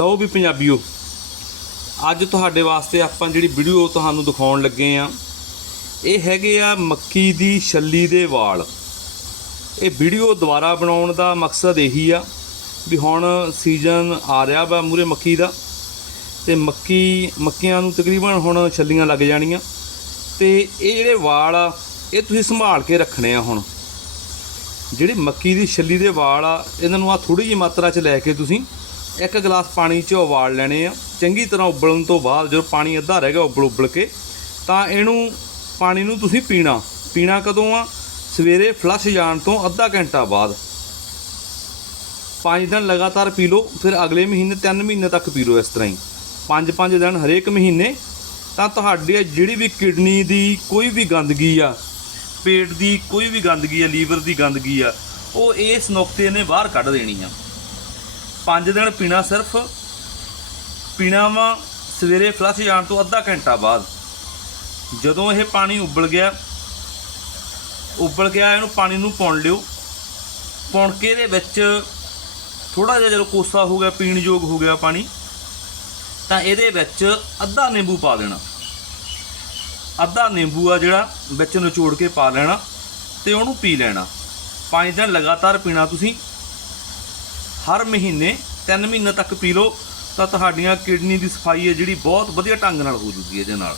ਲਓ ਵੀ ਪੰਜਾਬੀਓ, ਅੱਜ ਤੁਹਾਡੇ ਵਾਸਤੇ ਆਪਾਂ ਜਿਹੜੀ ਵੀਡੀਓ ਤੁਹਾਨੂੰ ਦਿਖਾਉਣ ਲੱਗੇ ਆ, ਇਹ ਹੈਗੇ ਆ ਮੱਕੀ ਦੀ ਛੱਲੀ ਦੇ ਵਾਲ। ਇਹ ਵੀਡੀਓ ਦੁਬਾਰਾ ਬਣਾਉਣ ਦਾ ਮਕਸਦ ਇਹੀ ਆ ਵੀ ਹੁਣ ਸੀਜ਼ਨ ਆ ਰਿਹਾ ਵਾ ਮੂਰੇ ਮੱਕੀ ਦਾ, ਤੇ ਮੱਕੀ, ਮੱਕੀਆਂ ਨੂੰ ਤਕਰੀਬਨ ਹੁਣ ਛੱਲੀਆਂ ਲੱਗ ਜਾਣੀਆਂ। ਤੇ ਇਹ ਜਿਹੜੇ ਵਾਲ ਆ, ਇਹ ਤੁਸੀਂ ਸੰਭਾਲ ਕੇ ਰੱਖਣੇ ਆ ਹੁਣ। ਜਿਹੜੀ ਮੱਕੀ ਦੀ ਛੱਲੀ ਦੇ ਵਾਲ ਆ, ਇਹਨਾਂ ਨੂੰ ਆ ਥੋੜੀ ਜਿਹੀ ਮਾਤਰਾ 'ਚ ਲੈ ਕੇ ਤੁਸੀਂ ਇੱਕ ਗਲਾਸ ਪਾਣੀ 'ਚ ਉਬਾਲ ਲੈਣੇ ਆ। ਚੰਗੀ ਤਰ੍ਹਾਂ ਉਬਲਣ ਤੋਂ ਬਾਅਦ ਜਦੋਂ ਪਾਣੀ ਅੱਧਾ ਰਹਿ ਗਿਆ ਉਬਲ ਉਬਲ ਕੇ, ਤਾਂ ਇਹਨੂੰ ਪਾਣੀ ਨੂੰ ਤੁਸੀਂ ਪੀਣਾ। ਪੀਣਾ ਕਦੋਂ ਆ? ਸਵੇਰੇ ਫਲਸ਼ ਜਾਣ ਤੋਂ ਅੱਧਾ ਘੰਟਾ ਬਾਅਦ। ਪੰਜ ਦਿਨ ਲਗਾਤਾਰ ਪੀ ਲਓ, ਫਿਰ ਅਗਲੇ ਮਹੀਨੇ ਤਿੰਨ ਮਹੀਨੇ ਤੱਕ ਪੀ ਲਓ ਇਸ ਤਰ੍ਹਾਂ ਹੀ। ਪੰਜ ਪੰਜ ਦਿਨ ਹਰੇਕ ਮਹੀਨੇ, ਤਾਂ ਤੁਹਾਡੀ ਜਿਹੜੀ ਵੀ ਕਿਡਨੀ ਦੀ ਕੋਈ ਵੀ ਗੰਦਗੀ ਆ, ਪੇਟ ਦੀ ਕੋਈ ਵੀ ਗੰਦਗੀ ਆ, ਲੀਵਰ ਦੀ ਗੰਦਗੀ ਆ, ਉਹ ਇਸ ਨੁਕਤੇ ਨੇ ਬਾਹਰ ਕੱਢ ਦੇਣੀ ਆ। ਪੰਜ ਦਿਨ ਪੀਣਾ ਸਿਰਫ, ਪੀਣਾ ਵਾ ਸਵੇਰੇ ਫਲਸ਼ ਜਾਣ ਤੋਂ ਅੱਧਾ ਘੰਟਾ ਬਾਅਦ। ਜਦੋਂ ਇਹ ਪਾਣੀ ਉਬਲ ਗਿਆ ਉਬਲ ਗਿਆ, ਇਹਨੂੰ ਪਾਣੀ ਨੂੰ ਪਾਉਣ ਲਿਓ। ਪਾਉਣ ਕੇ ਇਹਦੇ ਵਿੱਚ ਥੋੜਾ ਜਿਹਾ ਜਦੋਂ ਕੋਸਾ ਹੋ ਗਿਆ, ਪੀਣ ਯੋਗ ਹੋ ਗਿਆ ਪਾਣੀ, ਤਾਂ ਇਹਦੇ ਵਿੱਚ ਅੱਧਾ ਨਿੰਬੂ ਪਾ ਦੇਣਾ। ਅੱਧਾ ਨਿੰਬੂ ਆ ਜਿਹੜਾ ਵਿੱਚ ਨਿਚੋੜ ਕੇ ਪਾ ਲੈਣਾ ਤੇ ਉਹਨੂੰ ਪੀ ਲੈਣਾ। ਪੰਜ ਦਿਨ ਲਗਾਤਾਰ ਪੀਣਾ ਤੁਸੀਂ। ਹਰ ਮਹੀਨੇ 3 ਮਹੀਨੇ ਤੱਕ ਪੀ ਲਓ, ਤਾਂ ਤੁਹਾਡੀਆਂ ਕਿਡਨੀ ਦੀ ਸਫ਼ਾਈ ਹੈ ਜਿਹੜੀ ਬਹੁਤ ਵਧੀਆ ਢੰਗ ਨਾਲ ਹੋ ਜੂਗੀ ਇਹਦੇ ਨਾਲ।